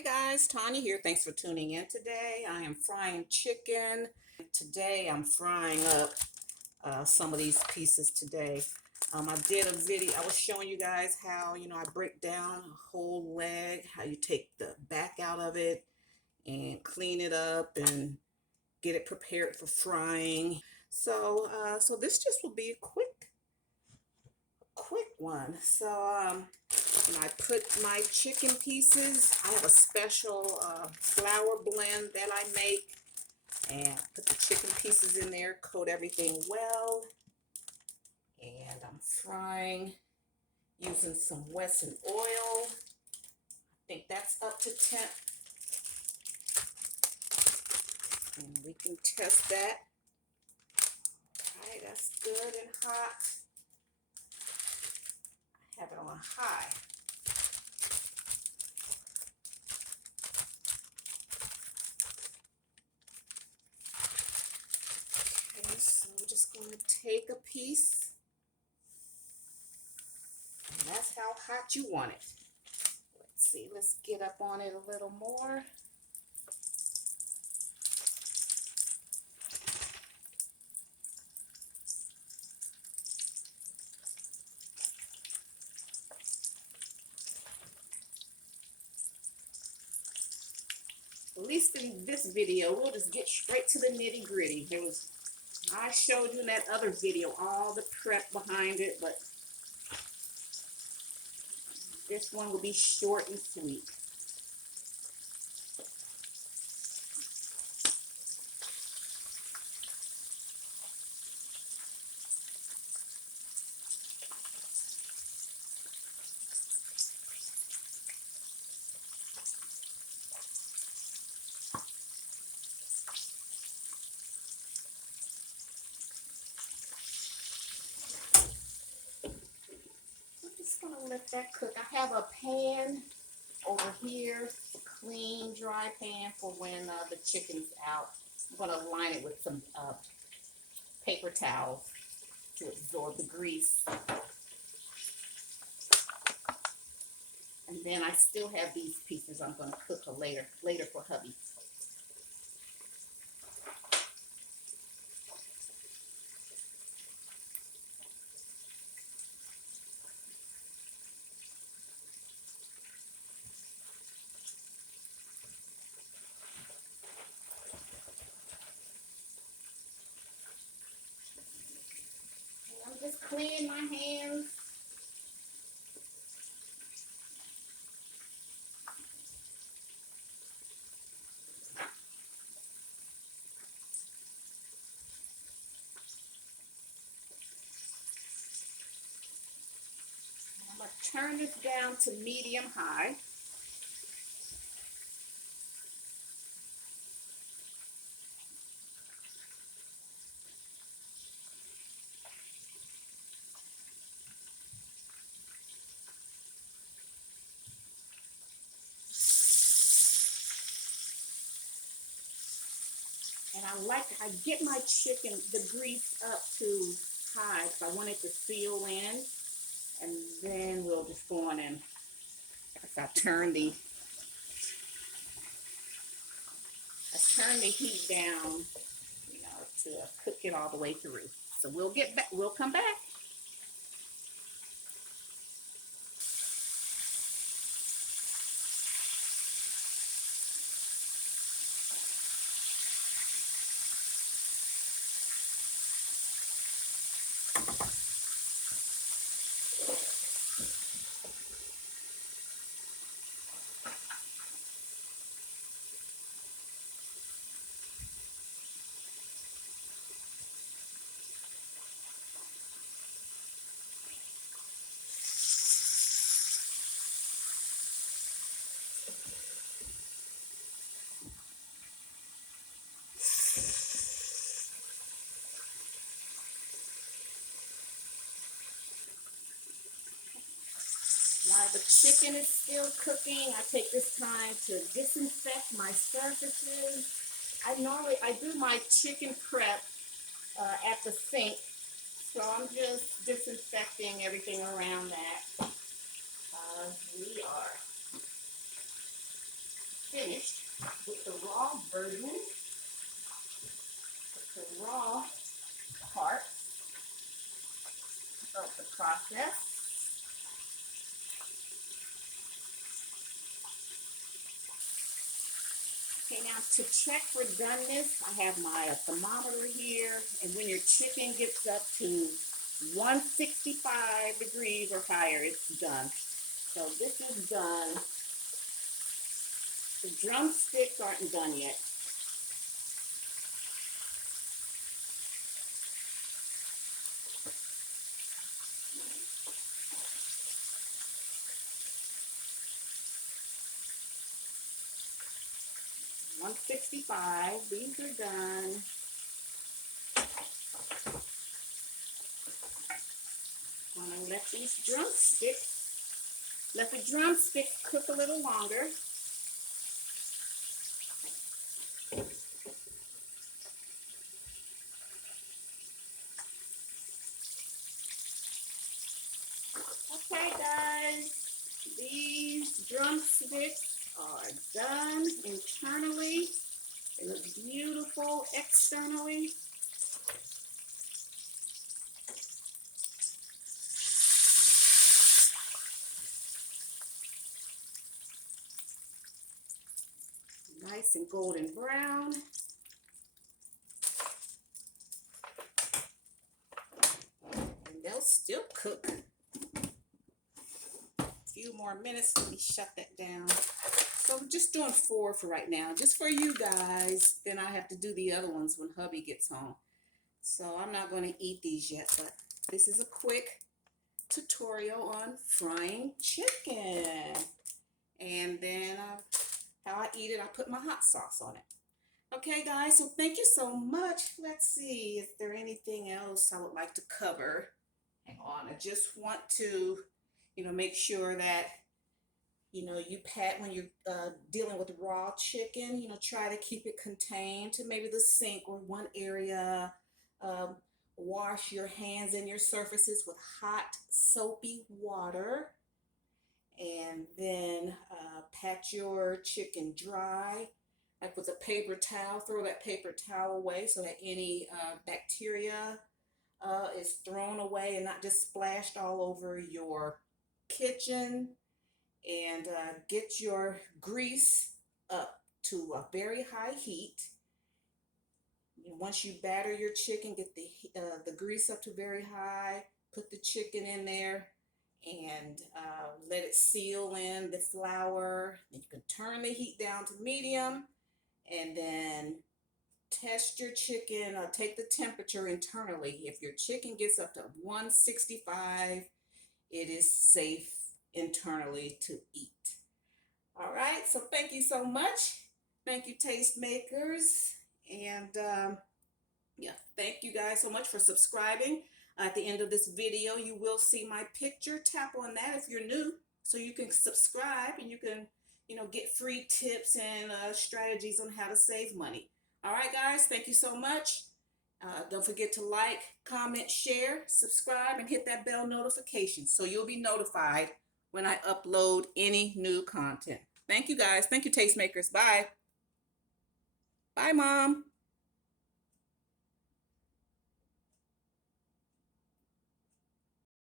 Hey guys, Tanya here. Thanks for tuning in today. I am frying chicken. Today I'm frying up some of these pieces today. I did a video. I was showing you guys how, I break down a whole leg, how you take the back out of it and clean it up and get it prepared for frying. So this just will be a quick one. I put my chicken pieces. I have a special flour blend that I make, and put the chicken pieces in there, coat everything well, and I'm frying using some Wesson oil. I think that's up to 10, and we can test that. All right, that's good and hot. I have it on high. Okay, so I'm just going to take a piece, and that's how hot you want it. Let's see, let's get up on it a little more. At least in this video, we'll just get straight to the nitty gritty. I showed you in that other video all the prep behind it, but this one will be short and sweet. I'm gonna let that cook. I have a pan over here, a clean, dry pan for when the chicken's out. I'm gonna line it with some paper towels to absorb the grease. And then I still have these pieces I'm gonna cook later for hubby. Just clean my hands. I'm going to turn this down to medium high. And I get my chicken, the grease up to high because I want it to seal in. And then we'll just go on and I turn the heat down, to cook it all the way through. So we'll get back. We'll come back. While the chicken is still cooking, I take this time to disinfect my surfaces. I do my chicken prep at the sink, so I'm just disinfecting everything around that. We are finished with the raw version, the raw part of the process. Okay, now to check for doneness, I have my thermometer here, and when your chicken gets up to 165 degrees or higher, it's done. So this is done. The drumsticks aren't done yet. $165, these are done. I'm gonna let these drumsticks, let the drumsticks cook a little longer. Okay guys, these drumsticks are done internally. They look beautiful externally. Nice and golden brown. And they'll still cook. A few more minutes. Let me shut that down. So I'm just doing 4 for right now, just for you guys. Then I have to do the other ones when hubby gets home. So I'm not going to eat these yet, but this is a quick tutorial on frying chicken. And then how I eat it, I put my hot sauce on it. Okay guys, so thank you so much. Let's see, is there anything else I would like to cover? Hang on, I just want to, make sure that, you pat when you're dealing with raw chicken, try to keep it contained to maybe the sink or one area. Wash your hands and your surfaces with hot soapy water. And then pat your chicken dry, like with a paper towel. Throw that paper towel away so that any bacteria is thrown away and not just splashed all over your kitchen. And get your grease up to a very high heat. Once you batter your chicken, get the grease up to very high. Put the chicken in there and let it seal in the flour. And you can turn the heat down to medium and then test your chicken. Take the temperature internally. If your chicken gets up to 165, it is safe internally to eat. All right, so thank you so much. Thank you, Tastemakers. And yeah, thank you guys so much for subscribing. At the end of this video, you will see my picture. Tap on that if you're new so you can subscribe and you can, get free tips and strategies on how to save money. All right, guys, thank you so much. Don't forget to like, comment, share, subscribe, and hit that bell notification so you'll be notified when I upload any new content. Thank you, guys. Thank you, Tastemakers. Bye. Bye, Mom.